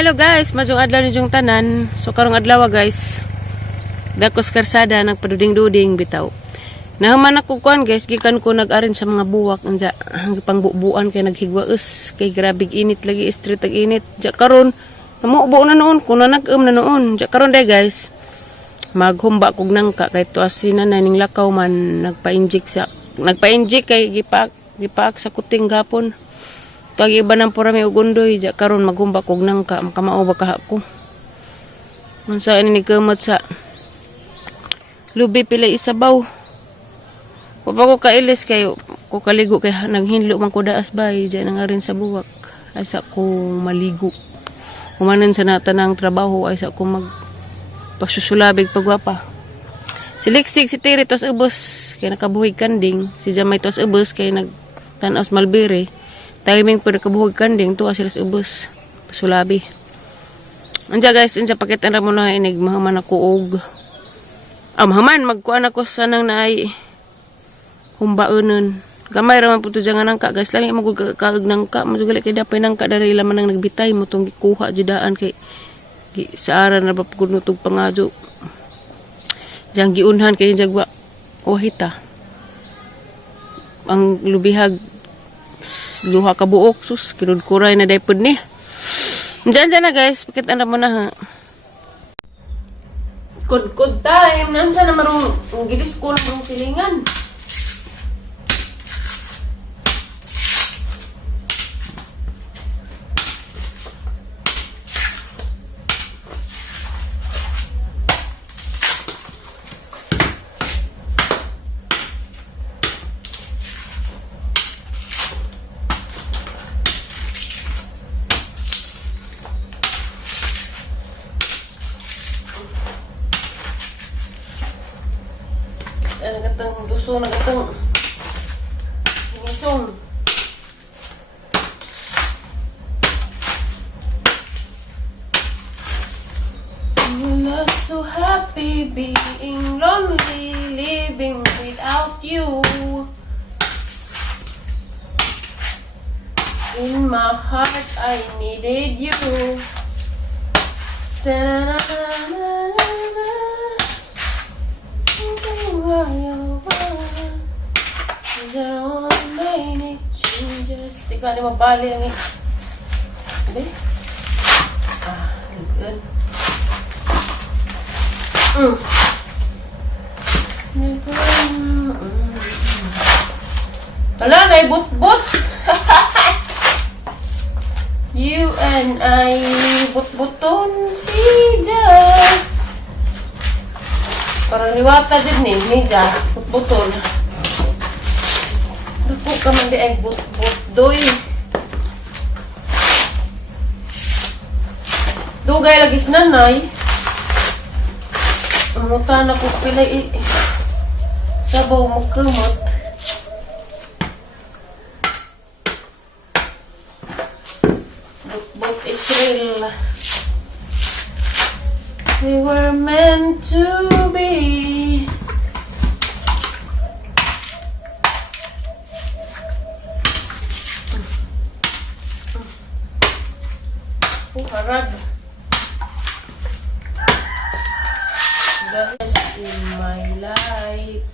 Hello guys, majong adlaw ni jong tanan. So karong adlaw guys, dakos karsada nagpaduding-duding bitaw. Nahuman ako kuan guys, gikan ko nag-arin sa mga buwak anja hanggang pangbubuan kay naghigwaes kay grabig init lagi street ag init. Ja karon namubo na noon kuno nag-um na noon. Ja karon day guys, maghumba kog nangka kay tuasina na ning lakaw man nagpa-inject kay gipak sa kuting gapon. Pag iba ng purami ugundoy, ja karon maghumba kog nangka makamao ba kaha ko. Unsa ini kamot sa lubi pila isabaw. Papa ko kailis kayo, ko kaligo kay naghinlo man ko daas bay diyan nang arin sa buwak. Ay sa ko maligo. Kumanan sa natanang trabaho ay sa ko mag pagsusulabig pagwapa. Si Liksik si Tiri tos ubos kay nakabuhig kanding, si Jamay tos ubos kay nagtan-os malbere. Timing po nakabuhog kanding, tuwa sila sa ubos. Pasulabi. Anja guys, anja pakitan ra mo na inig, mahaman ako og. Mahaman, magkuhan ako sa nang naay humbaunon. Gamay raman po ito dyan nga nangka guys. Lagi magkakaag nangka. Masugali kay dapay nangka dari laman nang nagbitay mo itong gikuha dyan kay sa aran na papagunutog pangadyo. Diyan giunhan kay jagwa wahita. Ang lubihag luha ka buok sus kinudkuray na daypod ni dyan na guys pakitaan na mo na ha kod time nansa na marong gilis ko na marong silingan nagatang duso nagatang hingisong you look so happy being lonely living without you in my heart I needed you da-da-da-da-da-da. Tika di mabali ang hindi good hala na but you and I but-buton si Jan parang liwata din ni Jan but-buton dupo ka man di ay but-but doy dugay lagis nanay amutan ako pilay sabaw magkamot but Israel we were meant to be harag guys in my life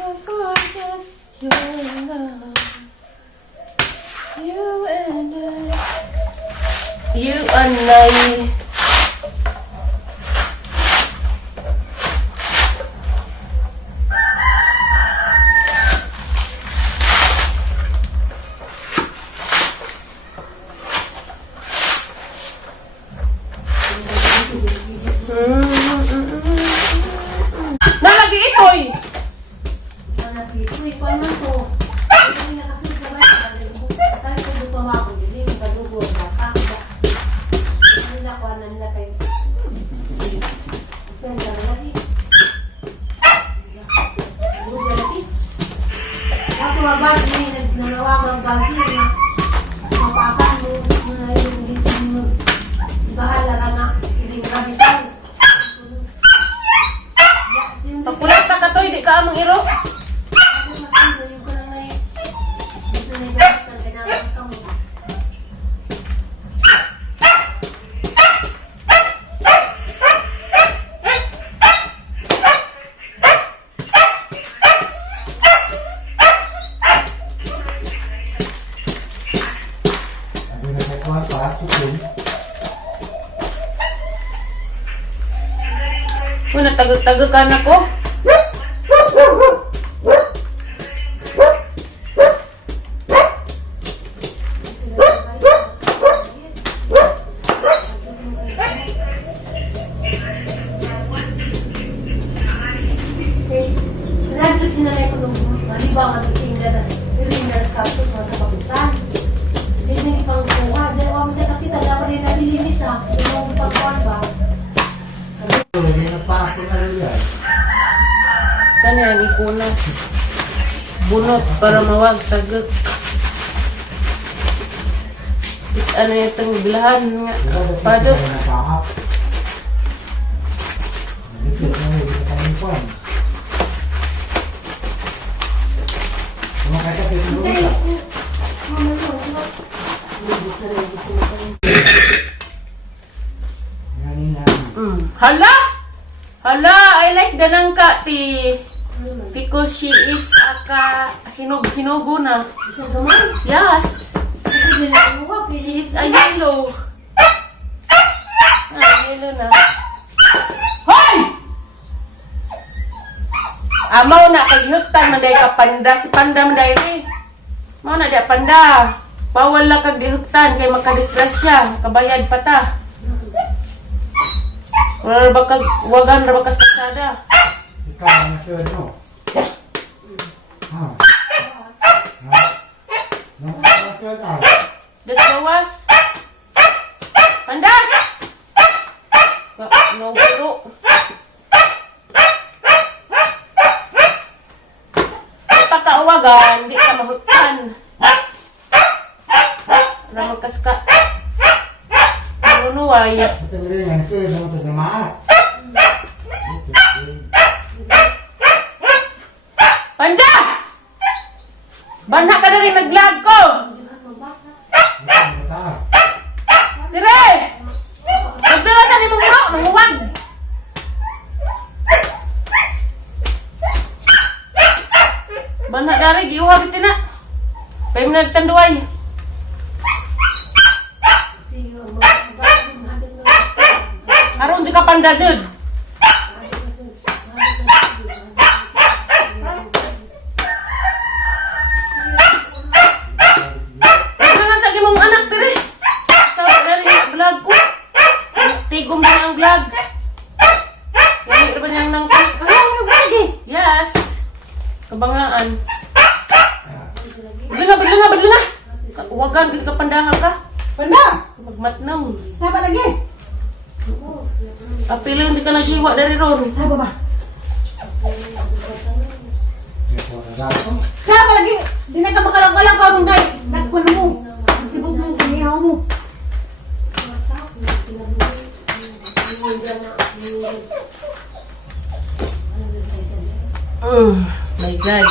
I forget your love you and I nalagi itoy paano to hindi na kasi sabay tayo ko dito mako hindi ka dugo na nila ko nila kayo ganda lagi dugo lagi ako mabag ni nanawagan bagi na mapakan mo na yung dito bahala ka na hindi grabe Papulat na ka to, hindi ka amang iro. Uy, natagag-tagagan ako. Kani ang ikunas. Bunot para mawag tagak. Ano itong bilahan nga. Padot. Hala! Hala! I like the nangka ti. Because she is hinugo na. Yes. She is a yellow. Yellow na. Hoy! Amaw na kaghuktan manday ka panda. Si panda manday ni. Mao na dia panda. Bawal la kag dihuktan kay makadisgrasya, kabayad pa ta. Wala ba kag wagan ra ba kas kasada? Ikaw ang nasuod mo. Desgawas. Panda. No bro. Pagkauwagan, di ka mahutkan. Ramakas ka. Manunuway. Ito rin ang nasuod mo ito sa maat. Panda! Banha ka na rin nag-vlog ko! Dire! Nagdalasan ni mong iro, nanguwag! Banha dari, giuha bitin na. Pwede mo nagtanduay. Aron juga panda jud. Tigom din ang vlog. Yan ba niyang nang vlog eh. Yes. Kabangaan. Badlinga. Wagan kasi kapandahan ka. Panda! Magmatnang. Saba lagi? Apilo hindi ka naghiwa dari ron. Saba ba? Saba lagi? Di na ka makalang-kalang ka ron kay. Nagkuhan mo. Sibog mo. Kanihaw mo. My God.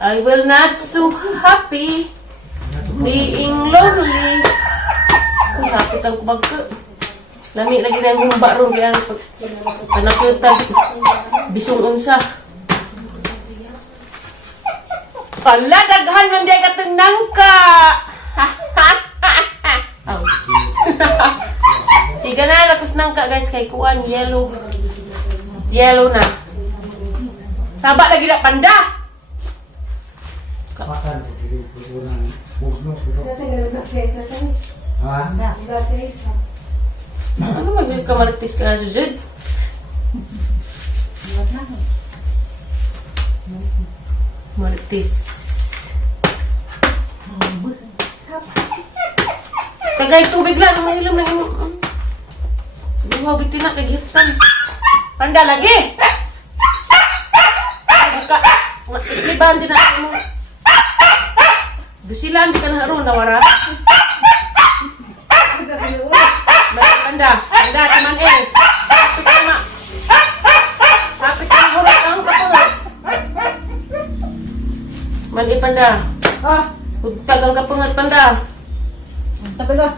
I will not so happy being lonely. Uy, happy kang kumagka. Lami lagi na yung humba ron kaya panakutan. Bisong unsa. Pala, daghan man di ka nangka. Oh. Tiga na lapos nangka guys kay kuan yellow. Yellow na. Saba lagi na panda. Pakan ko dili ko nang bugno ko. Ah, Ano magiging kamaritis ka na Jud? Maritis. Tagay tubig lang, mahilom na yung... Luhaw, bitin na, kagitan. Panda lagi! Ikliban din natin mo. Dusilan, di ka na haroon, nawara. Panda, taman eh. Kapit ka nga. Kapit ka nga, hurot ang kapulat. Mali, panda. Tagang kapungat, panda. Tabi ka.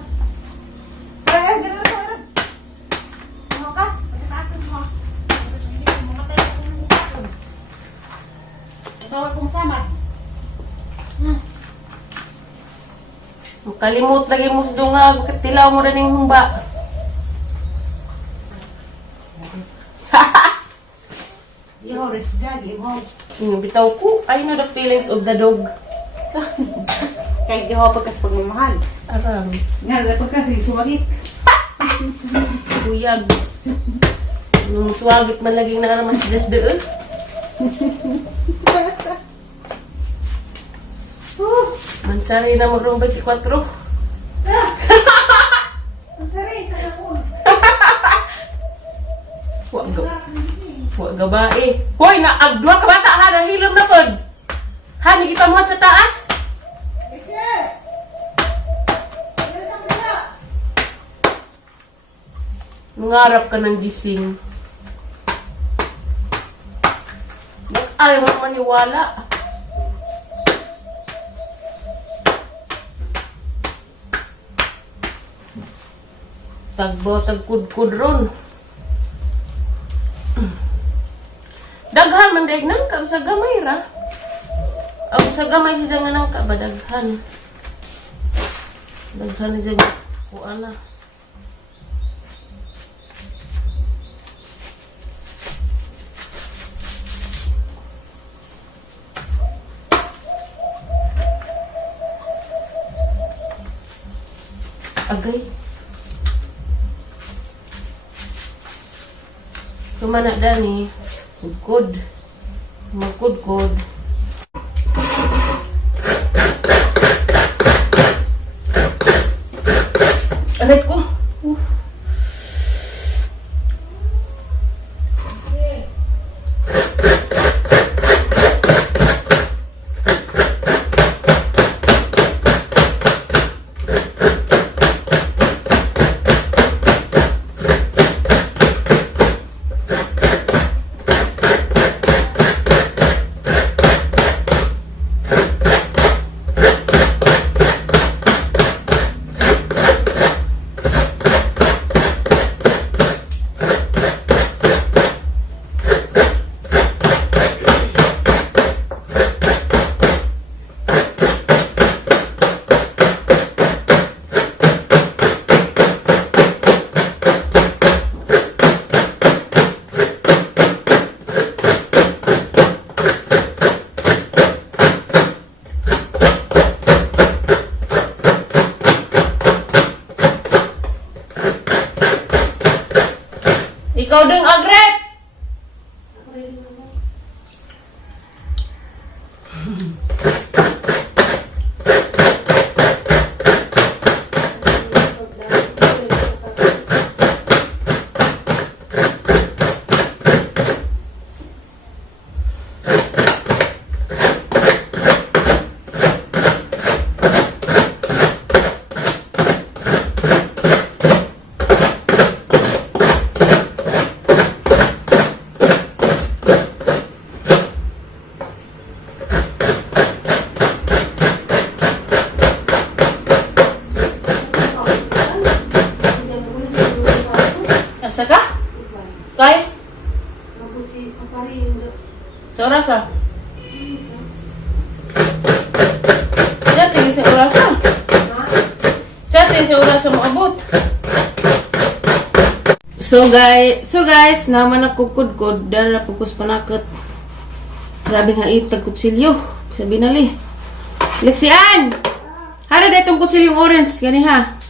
Gano'n ka. Ano ka? Pagkakasyon mo. Ikaw kung sama. Kalimut lagi mo sa dunga, tilaw mo rin yung humba. Yo, resjagi mo. Bitaw ko, I know the feelings of the dog. Kaya di ako pagkas pagmamahal. Aram, Nga, pagkas sumagit. buyag. Nung swagit man laging nakaraman si Des doon. Mansari na mag-room 24. Ang sari, sa ako. Huwag gabae. Hoy, naagdwa ka bata ha, nahilom na pod. Ha, nigi pamuhat sa taas. Nangarap ka ng gising. Ayaw mo maniwala. Tagkudkud ron. Daghan man daig nang ka sa gamay ra. Ang sa gamay siya nga nang ka ba daghan. Daghan siya kuana. Agay. Kumana dani, kudkod. Magkudkod. Alit ko. Ikaw ding agret! Asa ka? Kay? Sa orasa? Diyan sa orasa? Diyan sa orasa mo abot? So guys, naman ako kudkod dara pagkus panakot. Grabe nga itag kutsilyo. Sabi nali. Lexian! Hara na itong kutsilyong orange. Gani ha?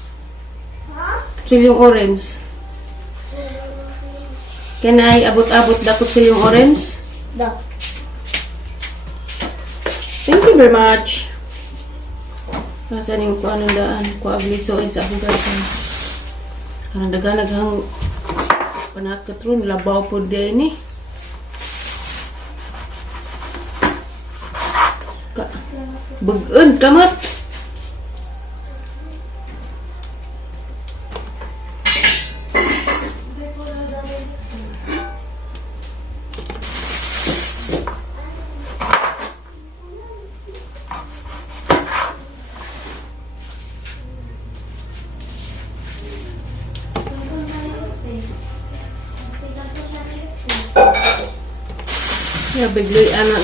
Kutsilyong orange. Can I abot-abot da kutsilyong orange? Da. Thank you very much. Nasaan yung kuanong daan? Kuagliso ay sa akong gasan. Karang daga naghang panakot ron. Labaw po din eh. Bugun kamot. Ya bigloy anak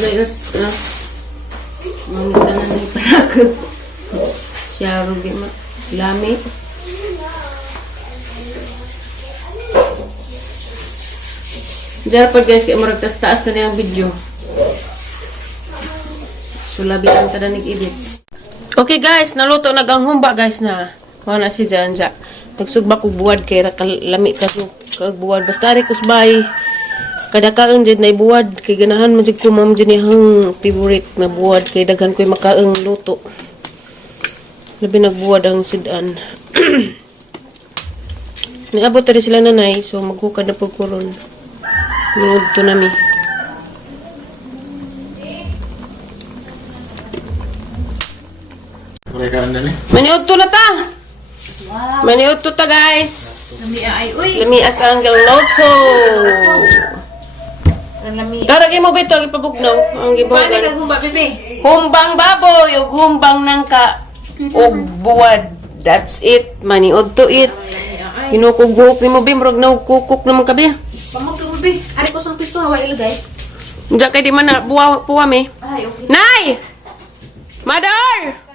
na Mangita na ni panago. Siya rugi ma. Lami. Diyan po guys, kaya marag taas na niyang video. So, labi ang tada nag-edit. Okay guys, naluto na gang humba guys na. Wala si Jan dyan. Nagsugba ko buwad kay lami ka so kag buwad. Basta rin kusbay. Kada kaang dyan na ibuwad. Kay ganahan mo dyan kumam dyan yung favorite na buwad. Kay daghan ko yung makaang luto. Labi nagbuwad ang sidan. Niabot na rin sila nanay. So maghukad na po ko ron. Minod to nami. Kulay ka rin dali. Maniod to na ta! Maniod to ta guys! Lami ay, uy. Lami as ang galotso! Lami. Daragay mo ba ito ang ipabugnaw? Ang Paano gibuhagan? ka humba, bebe? Humbang baboy o humbang nangka o buwad. That's it. Maniod to it. Ginukughuk ni mo bim. Rog na kukuk naman kabi. Pamag ka, bebe. Ari ko sa pisto, hawa ilagay. Diyan kay di man na puwa me. Ay, okay. Nay! Mother!